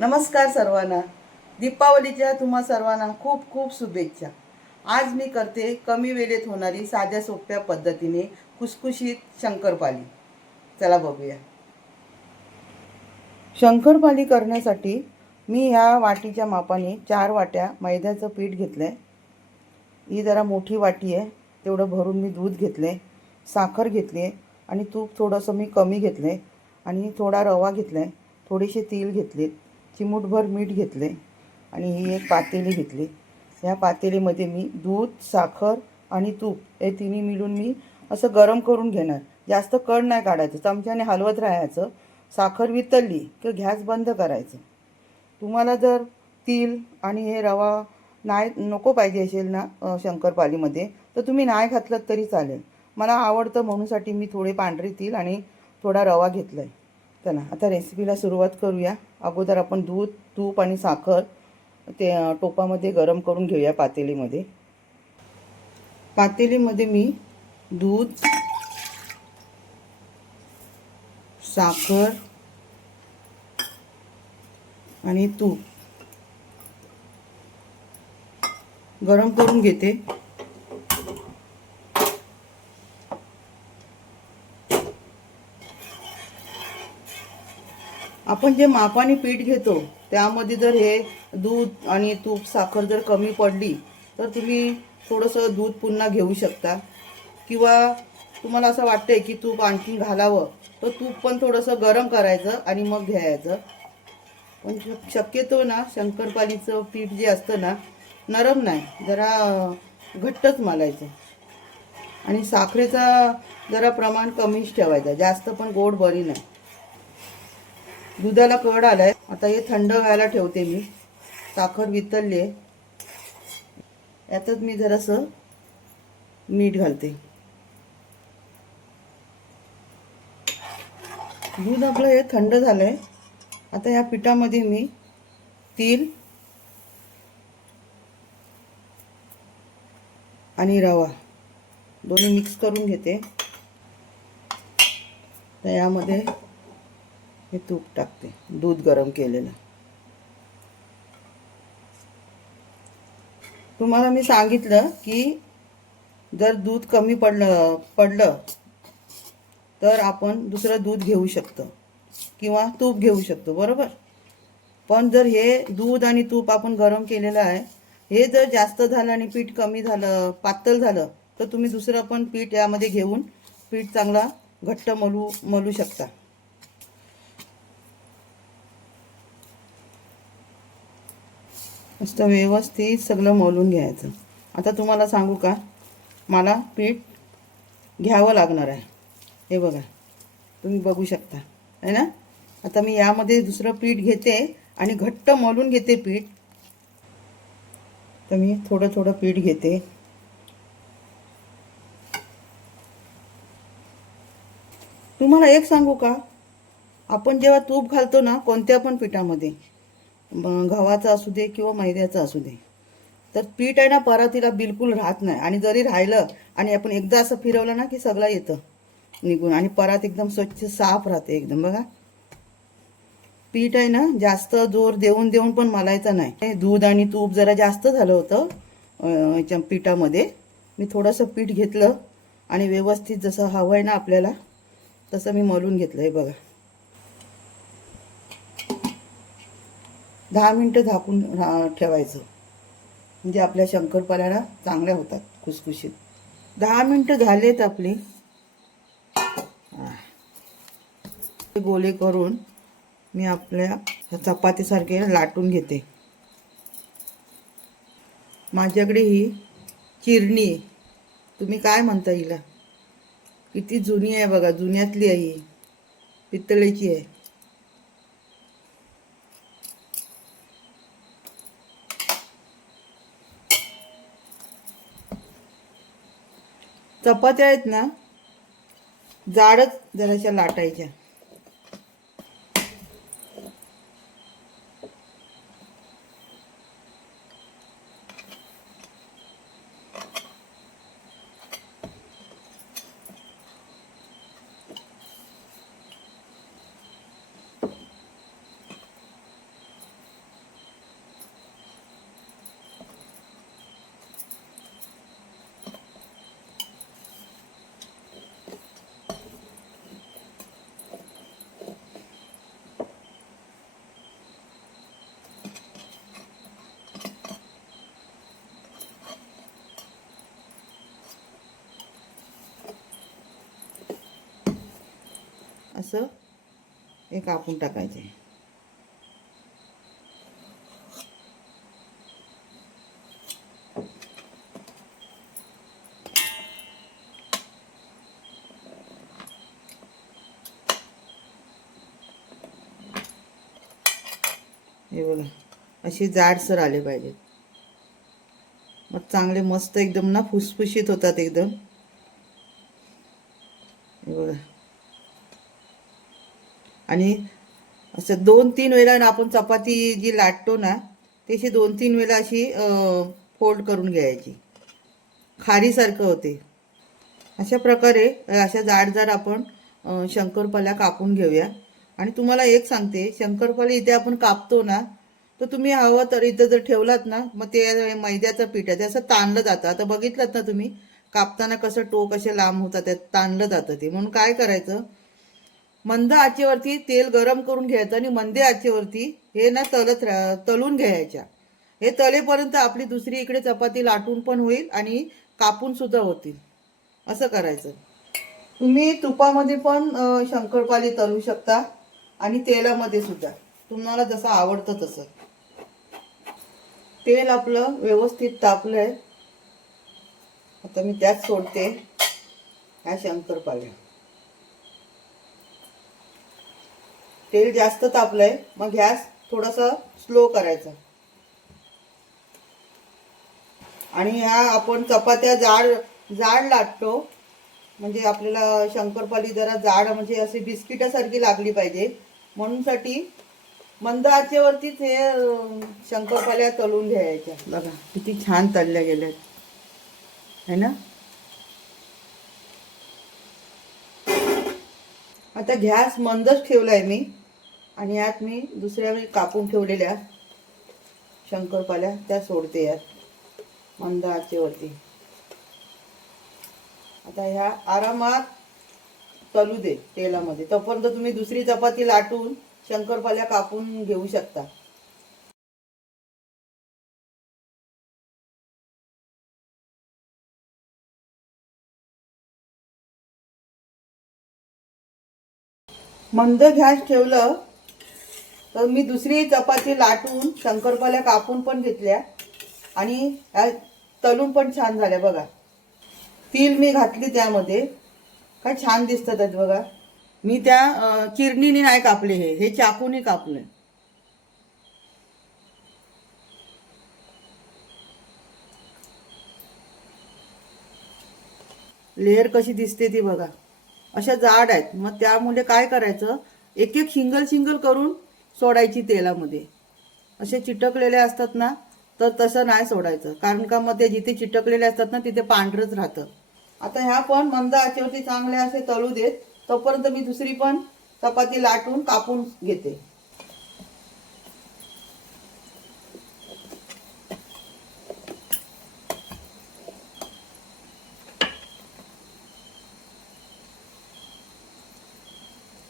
नमस्कार सर्वांना. दीपावलीच्या तुम्हा सर्वांना खूप खूप शुभेच्छा. आज मी करते कमी वेळेत होणारी साध्या सोप्या पद्धतीने खुसखुशीत शंकरपाली चला बघूया. शंकरपाली करण्यासाठी मी ह्या वाटीच्या मापाने चार वाट्या मैद्याचं पीठ घेतलं आहे ही जरा मोठी वाटी आहे. तेवढं भरून मी दूध घेतलं आहे साखर घेतली आहे आणि तूप थोडंसं मी कमी घेतलं आहे आणि थोडा रवा घेतला आहे थोडेसे तेल घेतले चिमूटभर मीठ घेतले आणि ही एक पातेली घेतली. ह्या पातेलीमध्ये मी दूध साखर आणि तूप हे तिन्ही मिळून मी असं गरम करून घेणार. जास्त कड नाही काढायचं. चमच्याने हलवत राहायचं. साखर वितळली की गॅस बंद करायचं. तुम्हाला जर तिल आणि हे रवा नाही नको पाहिजे असेल ना शंकरपालीमध्ये तर तुम्ही नाही घातलं तरी चालेल. मला आवडतं म्हणूनसाठी मी थोडे पांढरे तिल आणि थोडा रवा घेतला आहे चला आता रेसिपीला सुरुवात करूया. अगोदर आपण दूध तूप आणि साखर ते टोपामध्ये गरम करून घेऊया पातेलीमध्ये. पातेलीमध्ये मी दूध साखर आणि तूप गरम करून घेते. आपण जे मापाने पीठ घेतो त्यामध्ये जर हे दूध आणि तूप साखर जर कमी पडली तर तुम्ही थोडंसं दूध पुन्हा घेऊ शकता. किंवा तुम्हाला असं वाटतंय की तूप आणखी घालावं तर तूप पण थोडंसं गरम करायचं आणि मग घ्यायचं. पण शक्यतो ना शंकरपालीचं पीठ जे असतं ना नरम नाही जरा घट्टच मालायचं. आणि साखरेचा जरा प्रमाण कमीच ठेवायचं जास्त पण गोड बरी नाही. दुधाला कड आलाय. आता हे थंड व्हायला ठेवते मी. साखर वितळली आहे. यातच मी जरासं मीठ घालते. दूध आपलं हे थंड झालंय. आता या पिठामध्ये मी तील आणि रवा दोन्ही मिक्स करून घेते. तर यामध्ये हे तूप टाकते. दूध गरम केलेलं. तुम्हाला मी सांगितलं की जर दूध कमी पडलं पडलं तर आपण दुसरं दूध घेऊ शकतो. किंवा तूप घेऊ शकतो. बरोबर? पण जर हे दूध आणि तूप आपण गरम केलेलं आहे हे जर जास्त झालं आणि पीठ कमी झालं पातळ झालं तर तुम्ही दुसरं पण पीठ यामध्ये घेऊन पीठ चांगला घट्ट मलू मलू शकता. मस्त व्यवस्थित सगळं मळून घ्यायचं. आता तुम्हाला सांगू का? मला पीठ घ्यावं लागणार आहे. हे बघा. तुम्ही बघू शकता. है ना? आता मी यामध्ये दुसरं पीठ घेते आणि घट्ट मळून घेते पीठ. तर मी थोडं थोडं पीठ घेते. तुम्हाला एक सांगू का? आपण जेव्हा तूप घालतो ना कोणत्या पण पिठामध्ये गव्हाचं असू दे किंवा मैद्याचं असू दे. तर पीठ आहे ना परातीला बिलकुल राहत नाही. आणि जरी राहिलं आणि आपण एकदा असं फिरवलं ना की सगळं येतं निघून. आणि परात एकदम स्वच्छ साफ राहते एकदम बघा. पीठ आहे ना जास्त जोर देऊन देऊन पण मलायचं नाही. दूध आणि तूप जरा जास्त झालं होतं याच्या पिठामध्ये. मी थोडंसं पीठ घेतलं आणि व्यवस्थित जसं हवं आहे ना आपल्याला तसं मी मलून घेतलं आहे बघा. दहा मिनटं झाकून ठेवायचं. म्हणजे आपल्या शंकरपाल्याला चांगल्या होतात खुसखुशीत. दहा मिनटं झालेत आपली. गोले करून मी आपल्या चपातीसारखे लाटून घेते. माझ्याकडे ही चिरणी आहे. तुम्ही काय म्हणता हिला? किती जुनी आहे बघा जुन्यातली आहे ही. पितळेची आहे. चपात्या आहेत ना जाडच जराशा लाटायच्या. असं हे कापून टाकायचे. हे बघा असे जाडसर आले पाहिजेत. मग चांगले मस्त एकदम ना फुसफुशीत होतात एकदम हे बघा आणि असं दोन तीन वेळा आपण चपाती जी लाटतो ना त्याची दोन तीन वेळा अशी फोल्ड करून घ्यायची. खारीसारखं होते. अशा प्रकारे अशा जाड जाड आपण शंकरपाल्या कापून घेऊया. आणि तुम्हाला एक सांगते शंकरपाले इथे आपण कापतो ना तर तुम्ही हवं तर इथं जर ठेवलात ना मग ते मैद्याचं पीठ आहे ते असं ताणलं जातं. आता बघितलं ना तुम्ही कापताना कसं टोक असे लांब होतात त्यात ताणलं जातं ते. म्हणून काय करायचं मंद आचेवरती तेल गरम करून घ्यायचं आणि मंदे आचेवरती हे ना तलत रा तलून घ्यायच्या. हे तलेपर्यंत आपली दुसरी इकडे चपाती लाटून पण होईल आणि कापून सुद्धा होतील. असं करायचं. तुम्ही तुपामध्ये पण शंकरपाली तळू शकता आणि तेलामध्ये सुद्धा. तुम्हाला जसं आवडतं तसं. तेल आपलं व्यवस्थित तापलंय. आता मी त्यात सोडते ह्या शंकरपाल्या तेल जास्त तापलंय मग गॅस थोडासा स्लो करायचा. आणि ह्या आपण चपात्या जाड जाड लाटतो. म्हणजे आपल्याला शंकरपाली जरा जाड म्हणजे अशी बिस्किटासारखी लागली पाहिजे. म्हणूनसाठी मंद आचेवरतीच हे शंकरपाल्या तळून घ्यायच्या. बघा किती छान तळल्या गेल्यात. है ना? आता गॅस मंदच ठेवलाय मी. आणि यात मी दुसऱ्या वेळी कापून ठेवलेल्या शंकरपाल्या त्या सोडते यात मंद आचेवरती आता ह्या आरामात तलू दे तेलामध्ये. तोपर्यंत तुम्ही दुसरी चपाती लाटून शंकरपाल्या कापून घेऊ शकता. मंद गॅस ठेवलं तर मी दुसरी चपाती लाटून शंकरपाल्या कापून पण घेतल्या. आणि तलून पण छान झाल्या बघा. तील मी घातली त्यामध्ये. काय छान दिसतात बघा. मी त्या चिरणीने नाही कापले हे. हे चाकूने कापले लेअर कशी दिसते ती बघा. अशा जाड आहेत. मग त्यामुळे काय करायचं? एक एक शिंगल शिंगल करून सोडायची तेलामध्ये. असे चिटकलेले असतात ना तर तसं नाही सोडायचं. कारण का मग ते जिथे चिटकलेले असतात ना तिथे पांढरंच राहतं. आता ह्या पण मंद आचेवरती चांगले असे तळू देत तोपर्यंत मी दुसरी पण चपाती लाटून कापून घेते.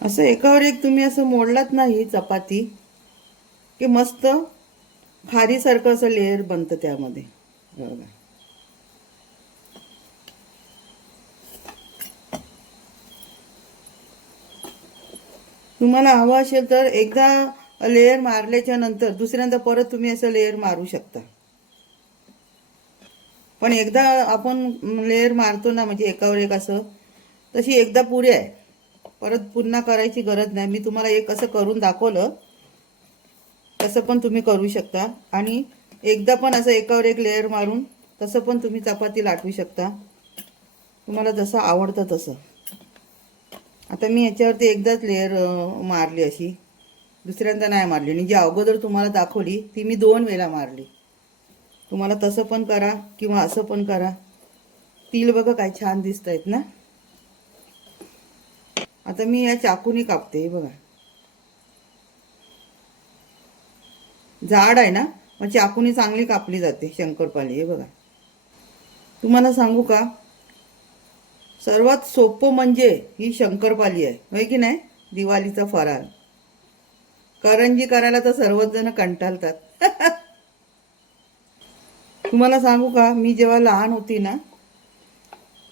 असं एकावर एक तुम्ही असं मोडलात नाही चपाती की मस्त खारीसारखं असं लेअर बनतं त्यामध्ये. बघा. तुम्हाला हवं असेल तर एकदा लेअर मारल्याच्या नंतर दुसऱ्यांदा परत तुम्ही असं लेअर मारू शकता. पण एकदा आपण लेअर मारतो ना म्हणजे एकावर एक असं तशी एकदा पुरी आहे. परत पुन्हा करायची गरज नाही. मी तुम्हाला एक असं करून दाखवलं. तसं पण तुम्ही करू शकता. आणि एकदा पण असं एकावर एक लेअर मारून तसं पण तुम्ही चपाती लाटवू शकता. तुम्हाला जसं आवडतं तसं. आता मी याच्यावरती एकदाच लेअर मारली अशी. दुसऱ्यांदा नाही मारली. आणि जी अगोदर तुम्हाला दाखवली ती मी दोन वेळा मारली. तुम्हाला तसं पण करा किंवा असं पण करा. तील बघा काय छान दिसत आहेत ना? आता मी या चाकूनी कापते हे बघा. जाड आहे ना मग चाकूनी चांगली कापली जाते शंकरपाली हे बघा. तुम्हाला सांगू का? सर्वात सोपं म्हणजे ही शंकरपाली आहे होय की नाही? दिवाळीचा फराळ. करंजी करायला तर सर्वच जण कंटाळतात. तुम्हाला सांगू का? मी जेव्हा लहान होती ना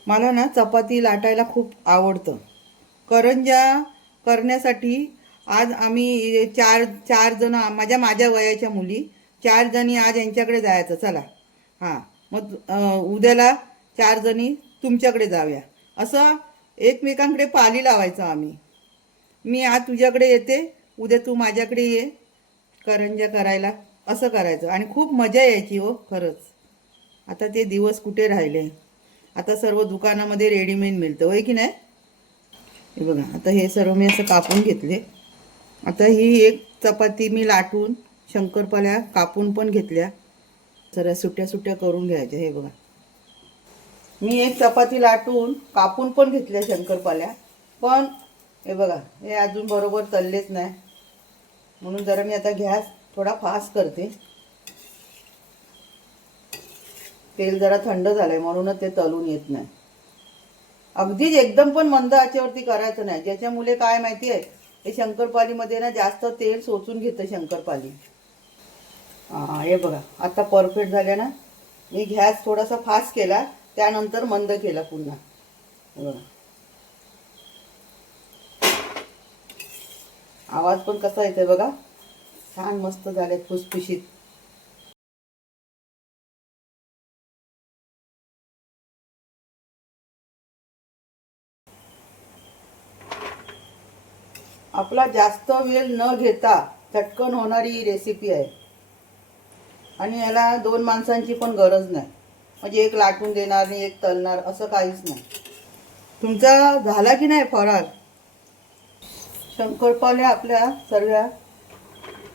मला ना चपाती लाटायला खूप आवडतं. करंज्या करण्यासाठी आज आम्ही चार चार जण माझ्या माझ्या वयाच्या मुली. चार जणी आज यांच्याकडे जायचं. चला. हां. मग उद्याला चार जणी तुमच्याकडे जाऊया. असं एकमेकांकडे पाली लावायचं आम्ही. मी आज तुझ्याकडे येते. उद्या तू माझ्याकडे ये. करंज्या करायला असं करायचं. आणि खूप मजा यायची हो खरंच. आता ते दिवस कुठे राहिले? आता सर्व दुकानामध्ये रेडीमेड मिळतं. होय की नाही? हे बघा आता हे सर्व मी असं कापून घेतले. आता ही एक चपाती मी लाटून शंकरपाल्या कापून पण घेतल्या. जरा सुट्या सुट्या करून घ्यायच्या हे बघा. मी एक चपाती लाटून कापून पण घेतल्या शंकरपाल्या पण हे बघा हे अजून बरोबर तळलेच नाही. म्हणून जरा मी आता गॅस थोडा फास्ट करते. तेल जरा थंड झालं आहे म्हणूनच ते तलून येत नाही. अगदीच एकदम पण मंद आचेवरती करायचं नाही. ज्याच्यामुळे काय माहिती आहे हे शंकरपालीमध्ये ना जास्त तेल सोचून घेतं शंकरपाली. हे बघा आता परफेक्ट झाल्या ना? मी गॅस थोडासा फास्ट केला त्यानंतर मंद केला पुन्हा. बघा. आवाज पण कसा येतोय बघा? छान मस्त झाले फुसफुशीत. आपला जास्त वेळ न घेता चटकन होणारी ही रेसिपी आहे. आणि याला दोन माणसांची पण गरज नाही. म्हणजे एक लाटून देणार आणि एक तलणार असं काहीच नाही. तुमचा झाला की नाही फराळ? शंकरपाल्या आपल्या सर्व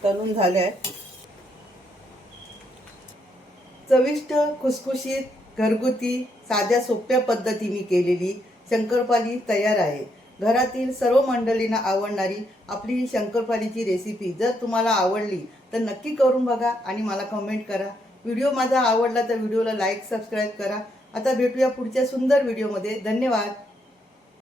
तळून झाल्या आहेत. चविष्ट खुसखुशीत घरगुती साध्या सोप्या पद्धतीने केलेली शंकरपाली तयार आहे. घरातील सर्व मंडळींना आवडणारी आपली ही शंकरपालीची रेसिपी जर तुम्हाला आवडली तर नक्की करून बघा आणि मला कमेंट करा. व्हिडिओ माझा आवडला तर व्हिडिओला लाईक सबस्क्राईब करा. आता भेटूया पुढच्या सुंदर व्हिडिओमध्ये धन्यवाद.